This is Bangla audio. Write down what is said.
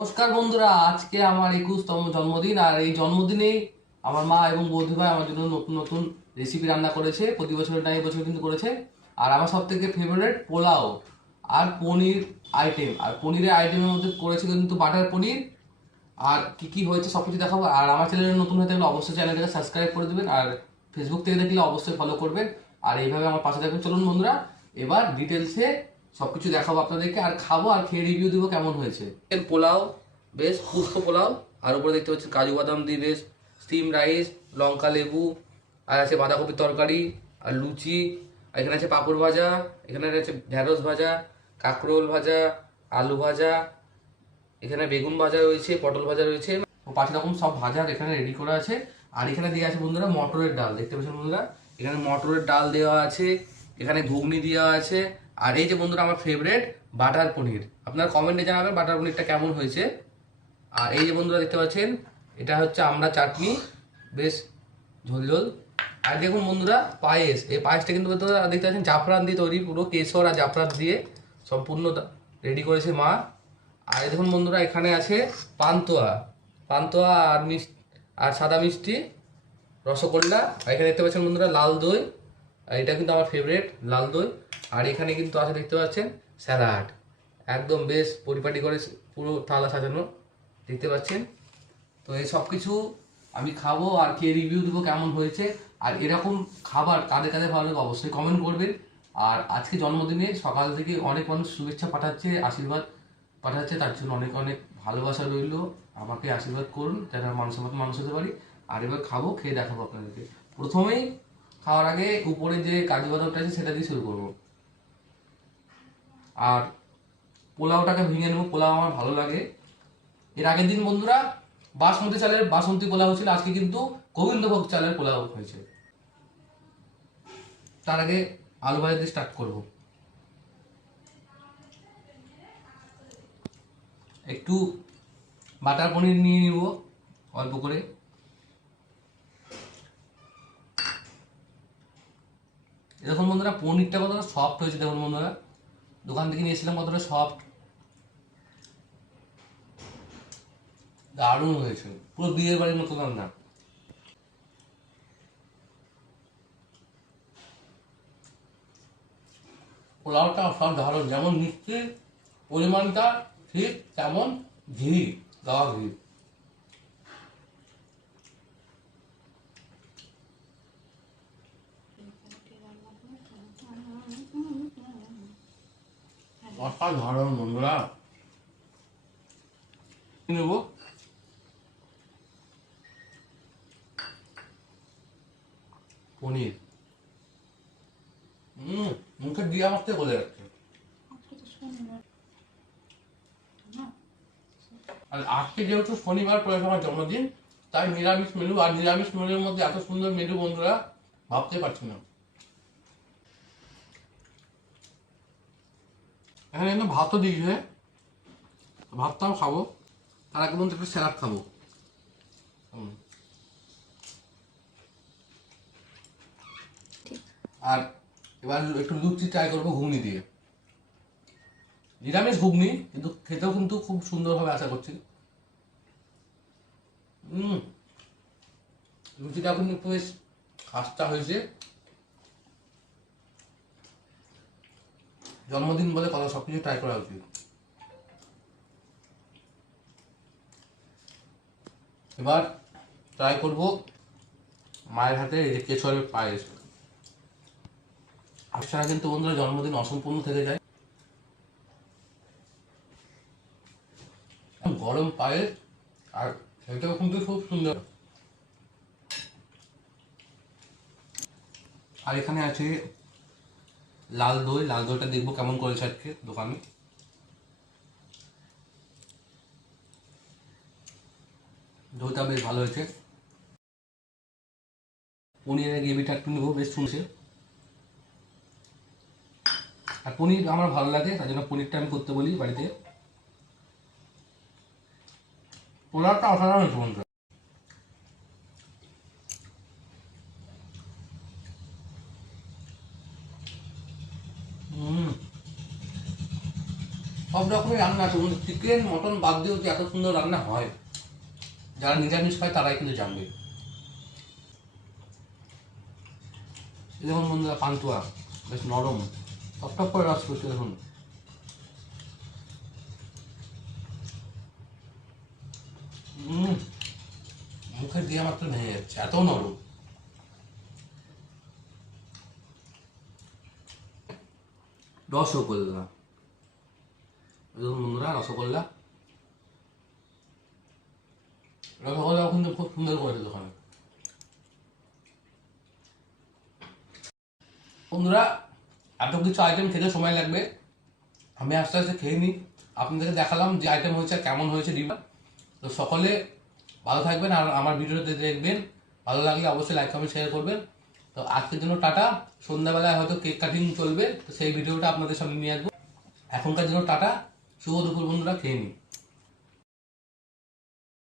নমস্কার বন্ধুরা, আজকে আমার 21তম জন্মদিন। আর এই জন্মদিনে আমার মা এবং বৌদি ভাই আমার জন্য নতুন নতুন রেসিপি রান্না করেছে। প্রতি বছরের না, এই বছর কিন্তু করেছে। আর আমার সব থেকে ফেভারিট পোলাও আর পনির আইটেম। আর পনিরের আইটেমের মধ্যে করেছে কিন্তু বাটার পনির। আর কি কি হয়েছে সবকিছু দেখাবো। আর আমার চ্যানেলে নতুন হয়ে থাকলে অবশ্যই চ্যানেলটাকে সাবস্ক্রাইব করে দেবেন, আর ফেসবুক থেকে দেখলে অবশ্যই ফলো করবেন। আর এইভাবে আমার পাশে থাকবেন। চলুন বন্ধুরা, এবার ডিটেলসে সবকিছু দেখাবো আপনাদেরকে, আর খাবো আর খেয়ে রিভিউ দেবো কেমন হয়েছে। পোলাও, বেশ পুষ্প পোলাও। আর উপরে দেখতে পাচ্ছেন কাজু বাদাম দিয়ে বেশ স্টিম রাইস, লঙ্কা লেবু, আর আছে বাঁধাকপির তরকারি আর লুচি। আর এখানে আছে পাঁপড় ভাজা, এখানে আছে ঢ্যাঁড়স ভাজা, কাঁকরোল ভাজা, আলু ভাজা, এখানে বেগুন ভাজা রয়েছে, পটল ভাজা রয়েছে ও 5 রকম সব ভাজার এখানে রেডি করা আছে। আর এখানে দিয়ে আছে বন্ধুরা মটরের ডাল, দেখতে পাচ্ছেন বন্ধুরা এখানে মটরের ডাল দেওয়া আছে, এখানে ঘুগনি দেওয়া আছে। আর এই যে বন্ধুরা আমার ফেভারিট বাটার পনির, আপনারা কমেন্টে জানাবেন বাটার পনিরটা কেমন হয়েছে। আর এই যে বন্ধুরা দেখতে পাচ্ছেন এটা হচ্ছে আমরা চাটনি, বেশ ঝোল ঝোল। আর দেখুন বন্ধুরা পায়েস, এই পায়েসটা কিন্তু বন্ধুরা দেখতে পাচ্ছেন জাফরান দিয়ে তৈরি, পুরো কেশর আর জাফরান দিয়ে সম্পূর্ণ রেডি করেছে মা। আর এই দেখুন বন্ধুরা এখানে আছে পান্তুয়া, পান্তুয়া আর মিষ্টি আর সাদা মিষ্টি, রসগোল্লা। আর এখানে দেখতে পাচ্ছেন বন্ধুরা লাল দই, আর এটা কিন্তু আমার ফেভারিট লাল দই। আর এখানে কিন্তু আছে দেখতে পাচ্ছেন স্যালাড, একদম বেশ পরিপাটি করে পুরো থালা সাজানো দেখতে পাচ্ছেন। তো এই সব কিছু আমি খাবো আর খেয়ে রিভিউ দেবো কেমন হয়েছে। আর এরকম খাবার কাদের কাদের ভালো লাগে অবশ্যই কমেন্ট করবেন। আর আজকে জন্মদিনে সকাল থেকে অনেক মানুষ শুভেচ্ছা পাঠাচ্ছে, আশীর্বাদ পাঠাচ্ছে, তার জন্য অনেক অনেক ভালোবাসা রইলো। আমাকে আশীর্বাদ করুন যাতে মানুষের মতো মানুষ হতে পারি। আর এবার খাবো, খেয়ে দেখাবো আপনাদেরকে। প্রথমেই খাওয়ার আগে উপরে যে কাজু বাদামটা আছে সেটা দিয়ে শুরু করবো। আর পোলাওটাকে ভেঙে নেবো, পোলাও আমার ভালো লাগে। এর আগের দিন বন্ধুরা বাসমতি চালের বাসন্তী পোলাও হয়েছিল, আজকে কিন্তু গোবিন্দভোগ চালের পোলাও হয়েছে। তার আগে আলু ভাজা দিয়ে স্টার্ট করব। একটু বাটার পনির নিয়ে নিব অল্প করে। দেখুন বন্ধুরা পনিরটা কতটা সফট হয়েছে, দেখুন বন্ধুরা দোকান থেকে নিয়েছিলাম কতটা সফট, দারুণ হয়েছে, পুরো বিয়ের বাড়ির মতো রান্না। পোলাওটা অসাধারণ, যেমন মিষ্টির পরিমাণটা ঠিক তেমন ঘি, গাওয়া ঘি। অসাধারণ বন্ধুরা। নেব পনির, মুখে দিয়ে আমার থেকে গলে যাচ্ছে। আর আজকে যেহেতু শনিবার পড়েছে আমার জন্মদিন, তাই নিরামিষ মেনু। আর নিরামিষ মেনুর মধ্যে এত সুন্দর মেনু বন্ধুরা ভাবতে পারছি না। এখানে কিন্তু ভাতও দিয়েছে, ভাতটাও খাবো, তার আগে বন্ধু একটা স্যালাড খাবো। আর এবার একটু লুচি ট্রাই করবো ঘুগনি দিয়ে, নিরামিষ ঘুগনি কিন্তু খেতেও কিন্তু খুব সুন্দর হবে আশা করছি। লুচিটা কিন্তু একটু বেশ খাস্তা হয়েছে। জন্মদিন বলে কথা, সবকিছু ট্রাই করা উচিত। এবার ট্রাই করব মায়ের হাতে এই যে কেশরের পায়েস। আপনারা কিন্তু বন্ধুরা জন্মদিন অসম্পূর্ণ থেকে যায়। গরম পায়েস, আর সেটাও কিন্তু খুব সুন্দর। আর এখানে আছে লাল দই, লাল দইটা দেখবো কেমন করেছে আজকে দোকানে। দইটা বেশ ভালো হয়েছে। পনিরের গ্রেভিটা একটু নেবো, বেশ শুনছে। আর পনির আমার ভালো লাগে, তার জন্য পনিরটা আমি করতে বলি বাড়িতে। পোলাওটা অসাধারণ হয়েছে বন্ধুরা। সব সব রকমের রান্না আছে, চিকেন মটন বাদ দিয়েও যে এত সুন্দর রান্না হয়, যারা নিরামিষ খায় তারাই কিন্তু জানবে। দেখুন বন্ধুরা, পান্তুয়া বেশ নরম, টপ করে রস করছে দেখুন। মুখে দিয়ে মাত্র ভেঙে যাচ্ছে, এত নরম। রসগোল্লা দেখুন বন্ধুরা, রসগোল্লা কিন্তু খুব সুন্দর করেছে দোকানে। বন্ধুরা, এত কিছু আইটেম খেতে সময় লাগবে, আমি আস্তে আস্তে খেয়ে নিই। আপনাদেরকে দেখালাম যে আইটেম হয়েছে, কেমন হয়েছে ডিমটা। তো সকলে ভালো থাকবেন আর আমার ভিডিওতে দেখবেন। ভালো লাগলে অবশ্যই লাইক কমেন্ট শেয়ার করবেন। তো আজকের জন্য টাটা। সন্ধ্যাবেলায় হয়তো কেক কাটিং চলবে, তো সেই ভিডিওটা আপনাদের সামনে নিয়ে আসবো। এখনকার জন্য টাটা, শুভ দুপুর বন্ধুরা, খেয়ে নিই।